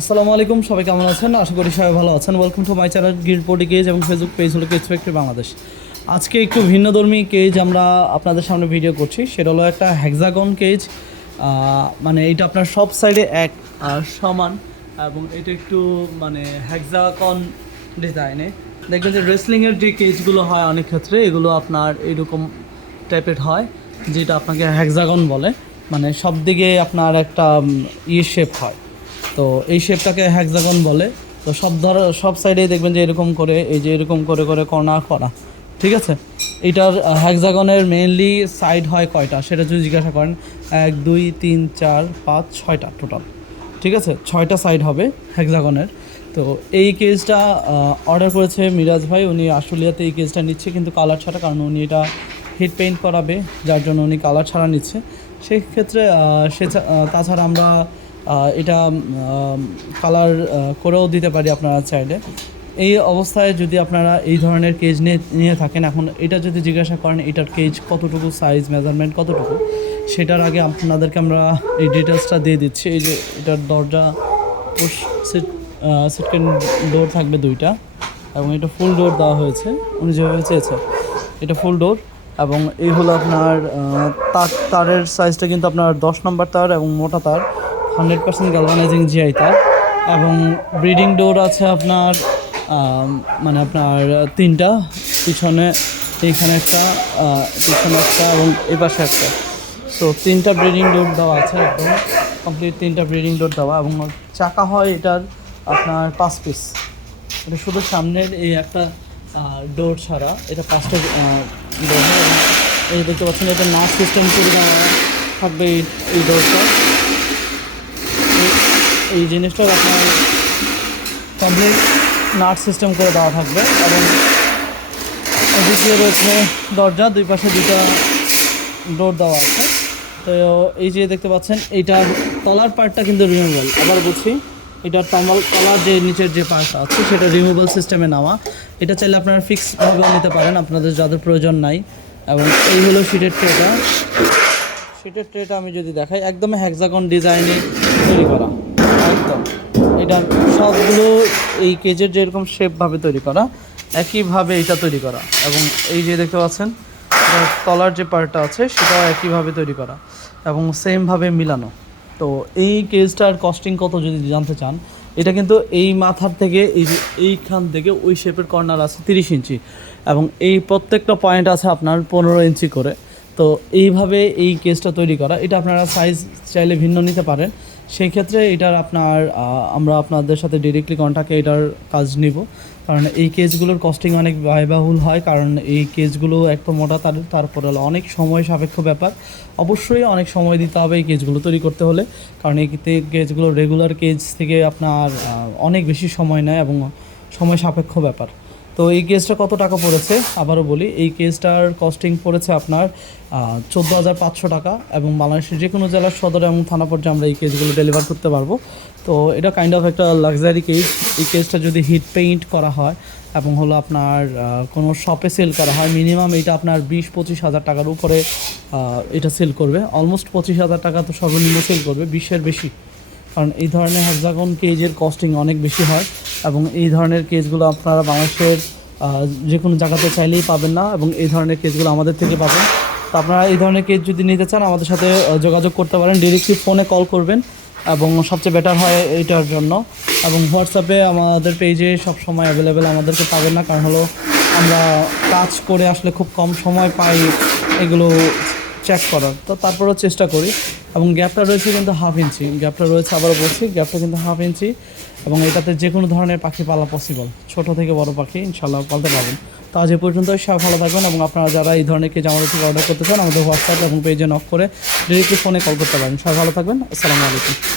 আসসালামু আলাইকুম, সবাই কেমন আছেন? আশা করি সবাই ভালো আছেন। ওয়েলকাম টু মাই চ্যানেল গিল্ড পোটি কেজ এবং ফেসবুক পেজ হলো কেজ ফ্যাক্টরি বাংলাদেশ আজকে একটু ভিন্নধর্মী কেজ আমরা আপনাদের সামনে ভিডিও করছি। সেটা হলো একটা হ্যাক্সাগন কেজ মানে এটা আপনার সব সাইডে এক সমান, এবং এটা একটু মানে হ্যাক্সাগন ডিজাইনে দেখবেন যে রেসলিংয়ের যে কেজগুলো হয় অনেক ক্ষেত্রে, এগুলো আপনার এরকম টাইপের হয়, যেটা আপনাকে হ্যাক্সাগন বলে। মানে সব দিকে আপনার একটা ইয়ে শেপ হয়। তো এই শেপটাকে হ্যাক্সাগন বলে। তো সব ধর, সব সাইডেই দেখবেন যে এরকম করে, এই যে এরকম করে করে কর্নার করা। ঠিক আছে? এটার হ্যাক্সাগনের মেইনলি সাইড হয় কয়টা? সেটা যদি জিজ্ঞাসা করেন, এক, দুই, তিন, চার, পাঁচ, ছয়টা টোটাল ঠিক আছে? ছয়টা সাইড হবে হ্যাক্সাগনের তো এই কেসটা অর্ডার করেছে মিরাজ ভাই। উনি আশুলিয়াতে এই কেসটা নিচ্ছে, কিন্তু কালার ছাড়া, কারণ উনি এটা হিট পেইন্ট করাবে, যার জন্য উনি কালার ছাড়া নিচ্ছে। সেই ক্ষেত্রে সে তাছাড়া আমরা এটা কালার করেও দিতে পারি আপনারা চাইলে। এই অবস্থায় যদি আপনারা এই ধরনের কেজ নিয়ে নিয়ে থাকেন, এখন এটা যদি জিজ্ঞাসা করেন, এটার কেজ কতটুকু সাইজ মেজারমেন্ট কতটুকু, সেটার আগে আপনাদেরকে আমরা এই ডিটেলসটা দিয়ে দিচ্ছি। এই যে এটার দরজা সিট সিটকেন ডোর থাকবে দুইটা এবং এটা ফুল ডোর দেওয়া হয়েছে। উনি যেভাবে চেয়েছে, এটা ফুল ডোর এবং এই হলো আপনার তার, তারের সাইজটা কিন্তু আপনার দশ নম্বর তার এবং মোটা তার। হান্ড্রেড পার্সেন্ট গ্যালভানাইজিং জিআই তার এবং ব্রিডিং ডোর আছে আপনার মানে আপনার তিনটা, পিছনে এইখানে একটা পিছনে একটা এবং এই পাশে একটা। সো তিনটা ব্রিডিং ডোর দেওয়া আছে একদম কমপ্লিট তিনটা ব্রিডিং ডোর দেওয়া এবং চাকা হয় এটার আপনার পাঁচ পিস এটা শুধু সামনের এই একটা ডোর ছাড়া, এটা পাঁচটা ডোর এই দেখতে পাচ্ছেন, এটা নাচ সিস্টেম থাকবে এই ডোরটা এই জিনিসটা আপনার কমপ্লিট নাট সিস্টেম করে দেওয়া থাকবে এবং এদিক রয়েছে দরজা, দুই পাশে দুটা ডোর দেওয়া আছে। তো এই যে দেখতে পাচ্ছেন, এইটার তলার পার্টটা কিন্তু রিমুভেল আবার বলছি, এটার তমাল তলার যে নিচের যে পার্টটা আছে, সেটা রিমুভেল সিস্টেমে নেওয়া। এটা চাইলে আপনারা ফিক্সভাবেও নিতে পারেন, আপনাদের যাদের প্রয়োজন নাই। এবং এই হলো শিটের ট্রেটা শিটের ট্রেটা আমি যদি দেখাই, একদম হ্যাক্সাগন ডিজাইনে তৈরি করা। এটা সবগুলো এই কেজের যেরকম শেপভাবে তৈরি করা, একইভাবে এটা তৈরি করা। এবং এই যে দেখতে পাচ্ছেন তলার যে পার্টটা আছে, সেটাও একইভাবে তৈরি করা এবং সেমভাবে মিলানো। তো এই কেজটার কস্টিং কত যদি জানতে চান, এটা কিন্তু এই মাথার থেকে, এই যে এইখান থেকে ওই শেপের কর্নার আছে তিরিশ ইঞ্চি। এবং এই প্রত্যেকটা পয়েন্ট আছে আপনার পনেরো ইঞ্চি করে। তো এইভাবে এই কেসটা তৈরি করা, এটা আপনারা সাইজ চাইলে ভিন্ন নিতে পারেন। সেই ক্ষেত্রে এটার আপনার আমরা আপনাদের সাথে ডিরেক্টলি কন্ট্যাক্টে এটার কাজ নিব। কারণ এই কেসগুলোর কস্টিং অনেক ব্যয়বহুল হয়, কারণ এই কেসগুলো এক তো মোটা, তার, তারপরে হলো অনেক সময় সাপেক্ষ ব্যাপার। অবশ্যই অনেক সময় দিতে হবে এই কেসগুলো তৈরি করতে হলে, কারণ এই কেজগুলো রেগুলার কেজ থেকে আপনার অনেক বেশি সময় নেয় এবং সময় সাপেক্ষ ব্যাপার। তো এই কেসটা কত টাকা পড়েছে? আবারও বলি, এই কেসটার কস্টিং পড়েছে আপনার চোদ্দ হাজার পাঁচশো টাকা এবং বাংলাদেশের যে কোনো জেলার সদর এবং থানা পর্যায়ে আমরা এই কেসগুলো ডেলিভার করতে পারব। তো এটা কাইন্ড অফ একটা লাক্সারি কেস এই কেসটা যদি হিট পেইন্ট করা হয় এবং হলো আপনার কোনো শপে সেল করা হয় মিনিমাম এটা আপনার বিশ পঁচিশ হাজার টাকার উপরে এটা সেল করবে। অলমোস্ট পঁচিশ হাজার টাকা তো সর্বনিম্ন সেল করবে, বিশের বেশি। কারণ এই ধরনের হ্যাকজাগন কেজের কস্টিং অনেক বেশি হয় এবং এই ধরনের কেজগুলো আপনারা বাংলাদেশের যে কোনো জায়গাতে চাইলেই পাবেন না এবং এই ধরনের কেজগুলো আমাদের থেকে পাবেন। তো আপনারা এই ধরনের কেজ যদি নিতে চান, আমাদের সাথে যোগাযোগ করতে পারেন। ডিরেক্টলি ফোনে কল করবেন এবং সবচেয়ে বেটার হয় এইটার জন্য। এবং হোয়াটসঅ্যাপে আমাদের পেজে সব সময় অ্যাভেলেবেল আমাদেরকে পাবেন না। কারণ হলো আমরা কাজ করে আসলে খুব কম সময় পাই এগুলো চেক করার। তো তারপরেও চেষ্টা করি। এবং গ্যাপটা রয়েছে কিন্তু হাফ ইঞ্চি। গ্যাপটা রয়েছে আবার বলছি, গ্যাপটা কিন্তু হাফ ইঞ্চি এবং এটাতে যে কোনো ধরনের পাখি পালা পসিবল ছোট থেকে বড় পাখি ইনশাল্লাহ পালতে পারবেন। তো আজ এ পর্যন্ত সব ভালো থাকবেন এবং আপনারা যারা এই ধরনের কেজ আমাদের থেকে অর্ডার করতে চান, আমাদের হোয়াটসঅ্যাপ এবং পেজে নক করে ডিরেক্টলি ফোনে কল করতে পারেন। সব ভালো থাকবেন, আসসালামু আলাইকুম।